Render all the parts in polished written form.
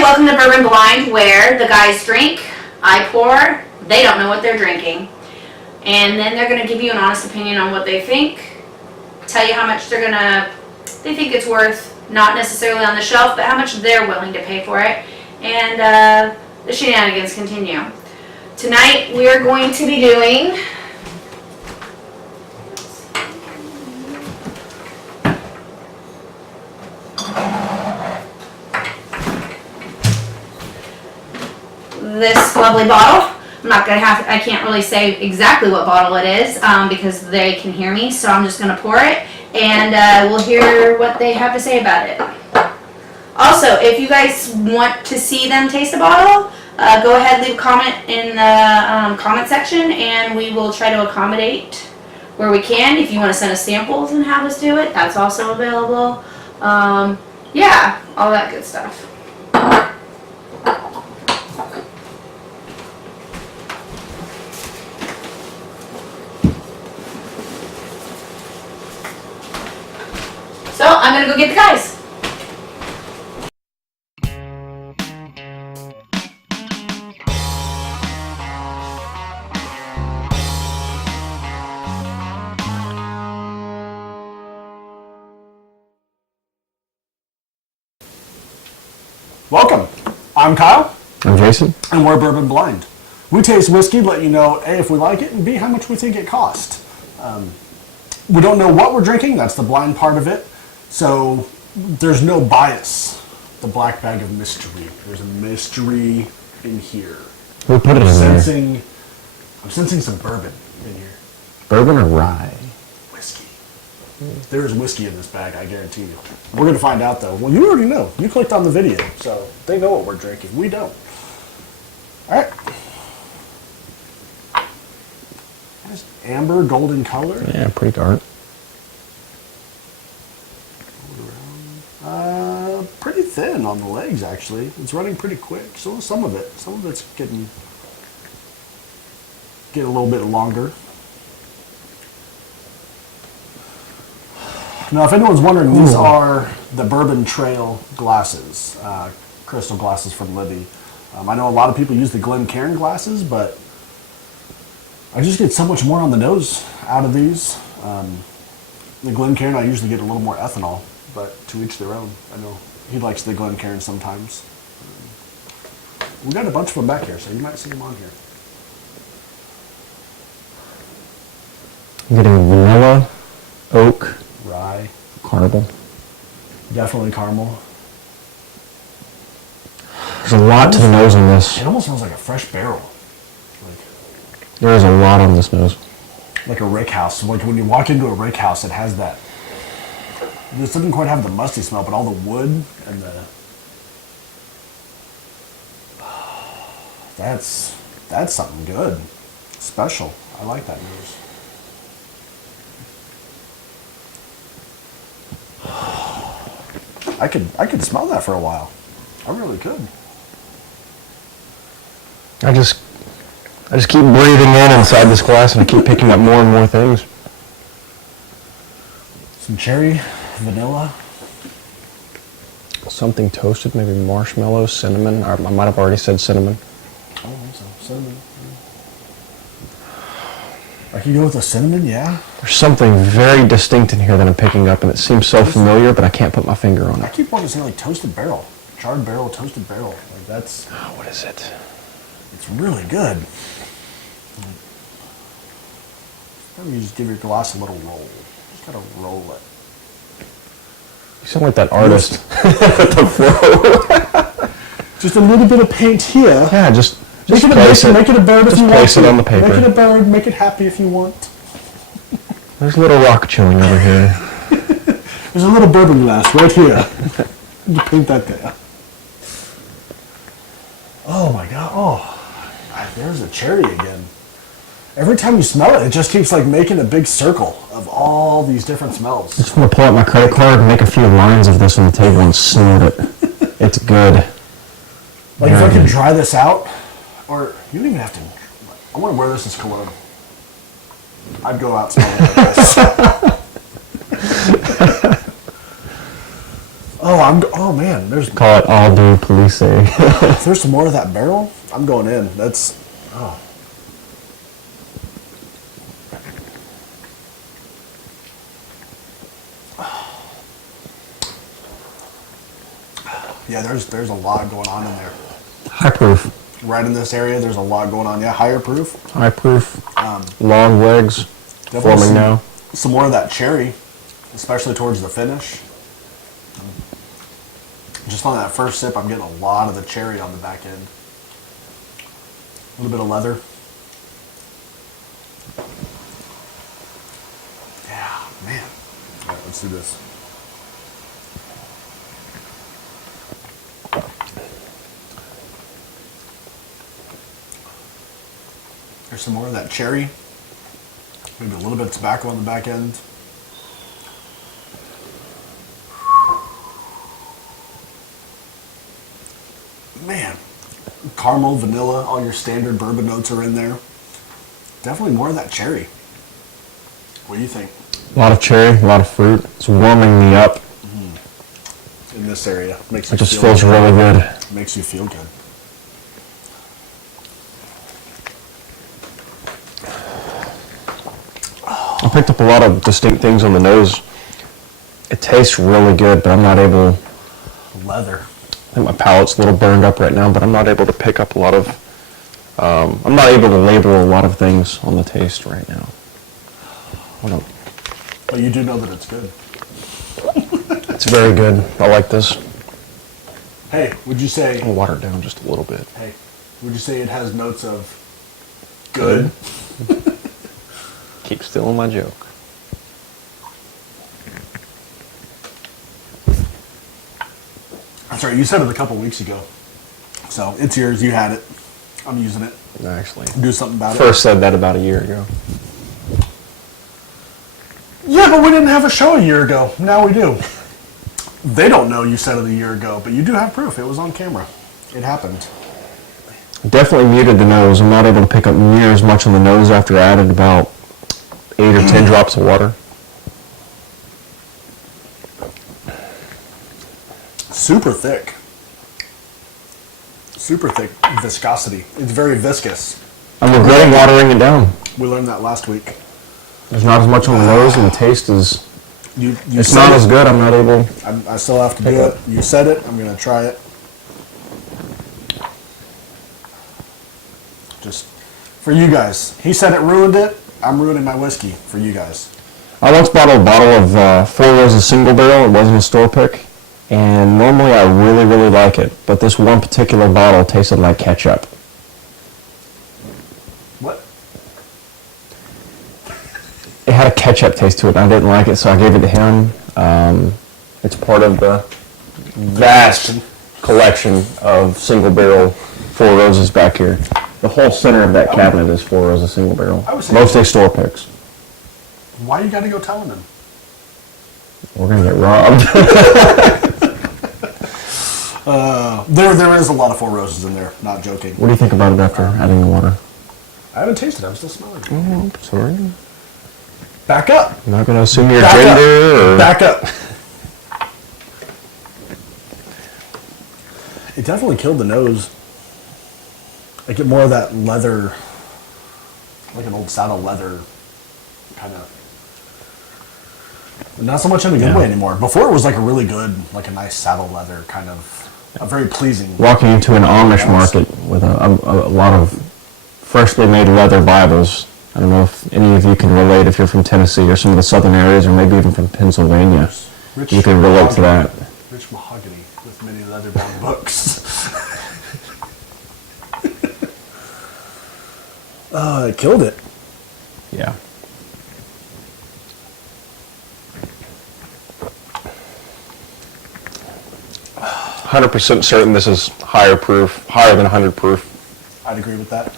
Hi, welcome to Bourbon Blind, where the guys drink, I pour, they don't know what they're drinking. And then they're going to give you an honest opinion on what they think, tell you how much they think it's worth, not necessarily on the shelf, but how much they're willing to pay for it. And the shenanigans continue. Tonight we are going to be doing this lovely bottle. I can't really say exactly what bottle it is because they can hear me, so I'm just going to pour it and we'll hear what they have to say about it. Also, if you guys want to see them taste the bottle, go ahead, leave a comment in the comment section and we will try to accommodate where we can. If you want to send us samples and have us do it, that's also available. Yeah, all that good stuff. So I'm going to go get the guys. Welcome. I'm Kyle. I'm Jason. And we're Bourbon Blind. We taste whiskey, let you know A, if we like it, and B, how much we think it costs. We don't know what we're drinking. That's the blind part of it. So there's no bias. The black bag of mystery. There's a mystery in here. Who put it in there? I'm sensing some bourbon in here. Bourbon or rye? Whiskey. There is whiskey in this bag, I guarantee you. We're going to find out, though. Well, you already know. You clicked on the video, so they know what we're drinking. We don't. All right. Nice amber golden color. Yeah, pretty dark. Pretty thin on the legs, actually. It's running pretty quick. So some of it's getting a little bit longer. Now, if anyone's wondering, these are the Bourbon Trail glasses, crystal glasses from Libby. I know a lot of people use the Glencairn glasses, but I just get so much more on the nose out of these. The Glencairn, I usually get a little more ethanol, but to each their own. I know he likes the Glencairn sometimes. We got a bunch of them back here, so you might see them on here. I'm getting vanilla, oak, Rye. caramel. Definitely caramel. There's a lot to the nose on this. It almost smells like a fresh barrel. There is a lot on this nose. Like a rick house. Like when you walk into a rick house, it has that. This doesn't quite have the musty smell, but all the wood and the. That's something good. Special. I like that nose. I could smell that for a while. I really could. I just keep breathing in inside this glass and I keep picking up more and more things. Some cherry, vanilla. Something toasted, maybe marshmallow, cinnamon. I might have already said cinnamon. I don't think so. Cinnamon. I could go with the cinnamon, yeah. There's something very distinct in here that I'm picking up and it seems so familiar, but I can't put my finger on I it. keep wanting to say like toasted barrel. Charred barrel, toasted barrel. Like that's... Oh, what is it? It's really good. Maybe you just give your glass a little roll. Just gotta roll it. You sound like that artist with the flow. Just a little bit of paint here. Yeah, just Make place it. Make it a bird if you want. Place it on the paper. Make it a bird. Make it happy if you want. There's a little rock chewing over here. There's a little bourbon glass right here. You paint that there. Oh my god. Oh, there's a cherry again. Every time you smell it, it just keeps like making a big circle of all these different smells. I just want to pull out my credit card and make a few lines of this on the table and snort it. It's good. Like if I could dry this out, or you don't even have to. I want to wear this as cologne. I'd go out smelling like this. Oh man, Call it all du police. if there's some more of that barrel, I'm going in. Yeah, there's a lot going on in there. High proof. Right in this area, there's a lot going on. Yeah, higher proof. High proof. Long legs. Forming now. Some more of that cherry, especially towards the finish. Just on that first sip, I'm getting a lot of the cherry on the back end. A little bit of leather. Yeah, man. All right, let's do this. There's some more of that cherry. Maybe a little bit of tobacco on the back end. Man, caramel, vanilla, all your standard bourbon notes are in there. Definitely more of that cherry. What do you think? A lot of cherry, a lot of fruit. It's warming me up. In this area, makes It you just feel feels really good. Makes you feel good. I picked up a lot of distinct things on the nose. It tastes really good, but I'm not able. Leather. I think my palate's a little burned up right now, but I'm not able to pick up a lot of. I'm not able to label a lot of things on the taste right now. But you do know that it's good. It's very good. I like this. Hey, would you say? I'll water it down just a little bit. Hey, would you say it has notes of good? Keep stealing my joke. That's right. You said it a couple weeks ago. So it's yours. You had it. I'm using it. Actually, Do something about it. first said that about a year ago. Yeah, but we didn't have a show a year ago. Now we do. They don't know you said it a year ago, but you do have proof. It was on camera. It happened. Definitely muted the nose. I'm not able to pick up near as much on the nose after I added about 8 or 10 drops of water. Super thick. Super thick viscosity. It's very viscous. I'm regretting watering it down. We learned that last week. There's not as much on the nose, and the taste is. You It's said not it. as good. I'm not able. I still have to do it. You said it. I'm going to try it. Just for you guys. He said it ruined it. I'm ruining my whiskey for you guys. I once bought a bottle of Four Roses Single Barrel. It wasn't a store pick, and normally I really, really like it. But this one particular bottle tasted like ketchup. What? It had a ketchup taste to it, and I didn't like it, so I gave it to him. It's part of the vast collection of single barrel Four Roses back here. The whole center of that cabinet is Four Roses Single Barrel. Mostly store picks. Why you got to go telling him? We're going to get robbed. There is a lot of Four Roses in there. Not joking. What do you think about it after adding the water? I haven't tasted it. I'm still smelling it. Oh, sorry. Back up. I'm not going to assume your Back gender up. or... Back up. It definitely killed the nose. I get more of that leather, like an old saddle leather kind of. Not so much in a good way anymore. Before it was like a really good, like a nice saddle leather kind of, a very pleasing. Walking into an Amish market with a lot of freshly made leather Bibles. I don't know if any of you can relate if you're from Tennessee or some of the southern areas or maybe even from Pennsylvania. You can relate to that. Rich mahogany with many leather-bound books. It killed it. Yeah. %, certain this is higher proof, higher than 100 proof. I'd agree with that.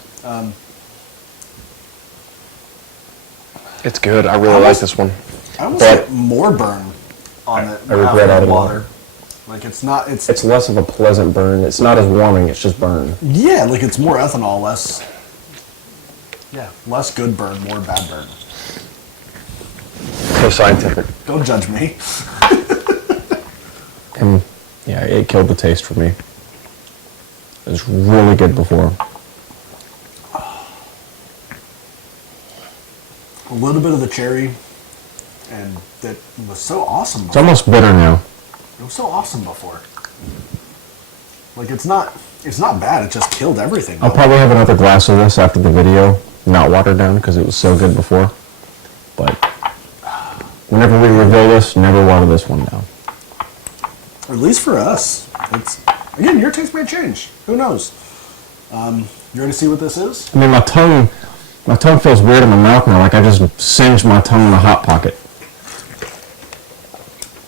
It's good. I really like this one. I almost But- get more burn on it. I regret after adding water. Like it's not. It's less of a pleasant burn. It's not as warming. It's just burn. Yeah, like it's more ethanol, less. Yeah, less good burn, more bad burn. So scientific. Don't judge me. And yeah, it killed the taste for me. It was really good before. A little bit of the cherry, and that was so awesome It's before. almost bitter now. It was so awesome before. Like, it's not bad, it just killed everything. I'll probably have another glass of this after the video, not watered down because it was so good before. But whenever we reveal this, never water this one down. At least for us. It's, again, your taste may change. Who knows? You ready to see what this is? I mean, my tongue feels weird in my mouth now, like I just singed my tongue in a hot pocket.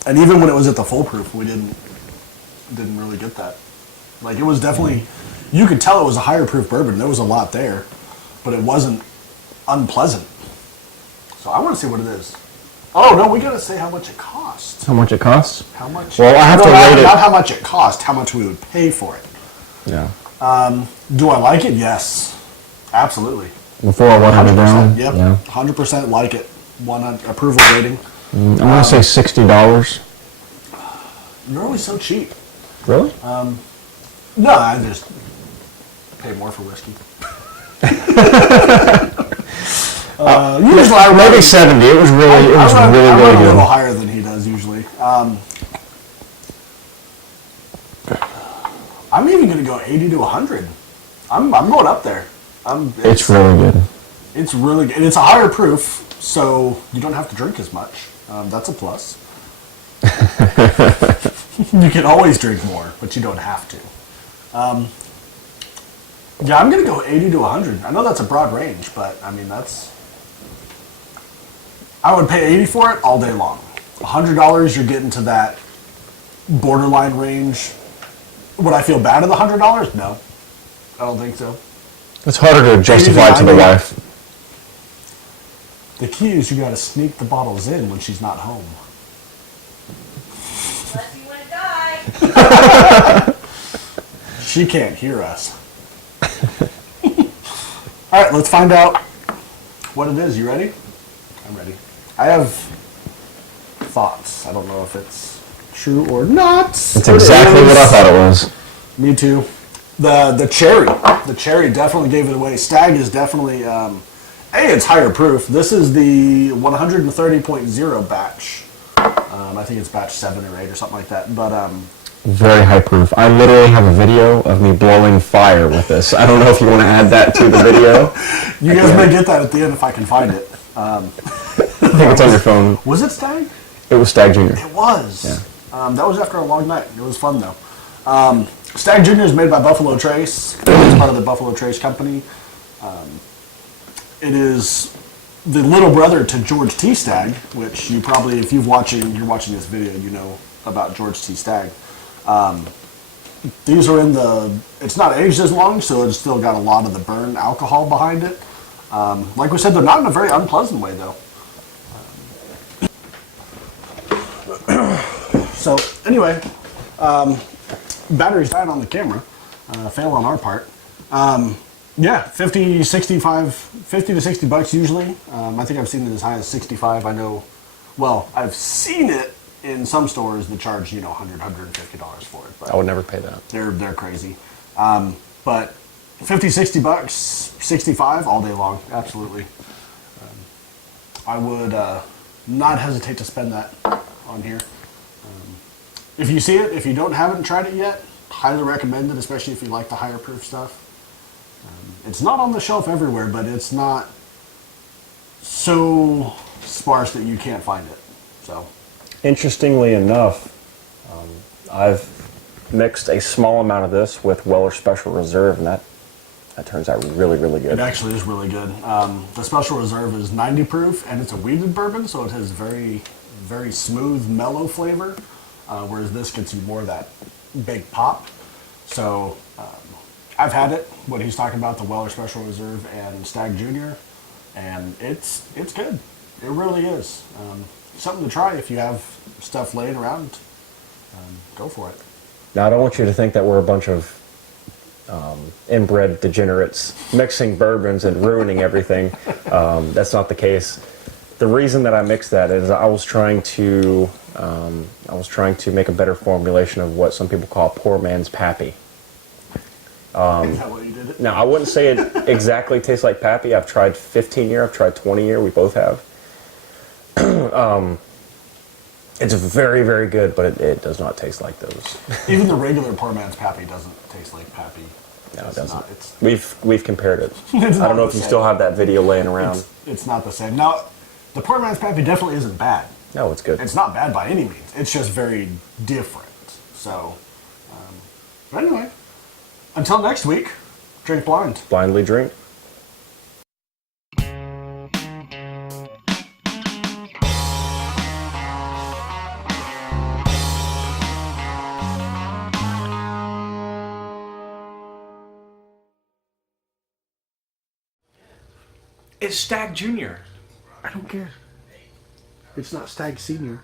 And even when it was at the full proof, we didn't really get that. Like, it was definitely, you could tell it was a higher proof bourbon. There was a lot there, but it wasn't unpleasant. So I want to see what it is. Oh no, we gotta say how much it cost. How much it costs? How much? Well, I have to rate it. Not how much it cost. How much we would pay for it. Yeah. Do I like it? Yes, absolutely. Before I watered it down? Yep. Yeah. 100% like it. 100 approval rating. I'm going to say $60. You're always so cheap. Really? No, I just pay more for whiskey. Usually I run, Maybe 70. It was really, I run really a little good. higher than he does usually. I'm even going to go 80 to 100. I'm going up there. It's really good. It's really good. And it's a higher proof, so you don't have to drink as much. That's a plus. You can always drink more, but you don't have to. Yeah, I'm going to go 80 to 100. I know that's a broad range, but I mean, I would pay 80 for it all day long. $100, you're getting to that borderline range. Would I feel bad at the $100? No, I don't think so. It's harder to justify to the wife. The key is you got to sneak the bottles in when she's not home. Unless you want to die. She can't hear us. All right, let's find out what it is. You ready? I'm ready. I have thoughts. I don't know if it's true or not. It's exactly what I thought it was. Me too. The cherry definitely gave it away. Stagg is definitely it's higher proof. This is the 130.0 batch. I think it's batch 7 or 8 or something like that. But Very high proof. I literally have a video of me blowing fire with this. I don't know if you want to add that to the video. you guys may get that at the end if I can find it. I think it's on your phone. Was it Stagg? It was Stagg Jr. It was. Yeah. That was after a long night. It was fun though. Stagg Jr. is made by Buffalo Trace. It's part of the Buffalo Trace company. It is the little brother to George T Stagg, which you probably, if you're watching this video, you know about George T Stagg. These are it's not aged as long, so it's still got a lot of the burn alcohol behind it. Like we said, they're not in a very unpleasant way though. So anyway, batteries died on the camera. Fail on our part. Yeah, 50 to 60 bucks usually. I think I've seen it as high as 65. I know, well, I've seen it in some stores that charge, $100, $150 for it. But I would never pay that. they're crazy. But 50, 60 bucks, 65 all day long, absolutely. I would not hesitate to spend that on here. If you see it, if you don't haven't tried it yet, highly recommend it, especially if you like the higher proof stuff. It's not on the shelf everywhere, but it's not so sparse that you can't find it. So, Interestingly enough, I've mixed a small amount of this with Weller Special Reserve, and that turns out really, really good. it actually is really good. The Special Reserve is 90 proof, and it's a wheated bourbon, so it has very, very smooth, mellow flavor, whereas this gets you more of that big pop. So, I've had it, what he's talking about, the Weller Special Reserve and Stagg Jr., and it's good. It really is. Something to try if you have stuff laying around. Go for it. Now, I don't want you to think that we're a bunch of inbred degenerates mixing bourbons and ruining everything. That's not the case. The reason that I mixed that is I was trying to make a better formulation of what some people call poor man's pappy. Is that what you did it? Now, I wouldn't say it exactly tastes like pappy. I've tried 15 year, I've tried 20 year. We both have. It's very, very good, but it does not taste like those. Even the regular poor man's pappy doesn't taste like pappy. No, it It's doesn't. not- it's- We've compared it. It's I not don't know the if you same. still have that video laying around. It's not the same. Now, the poor man's pappy definitely isn't bad. No, it's good. It's not bad by any means. It's just very different. So, but anyway, until next week, drink blind. Blindly drink. It's Stagg Jr. I don't care. It's not Stagg Sr.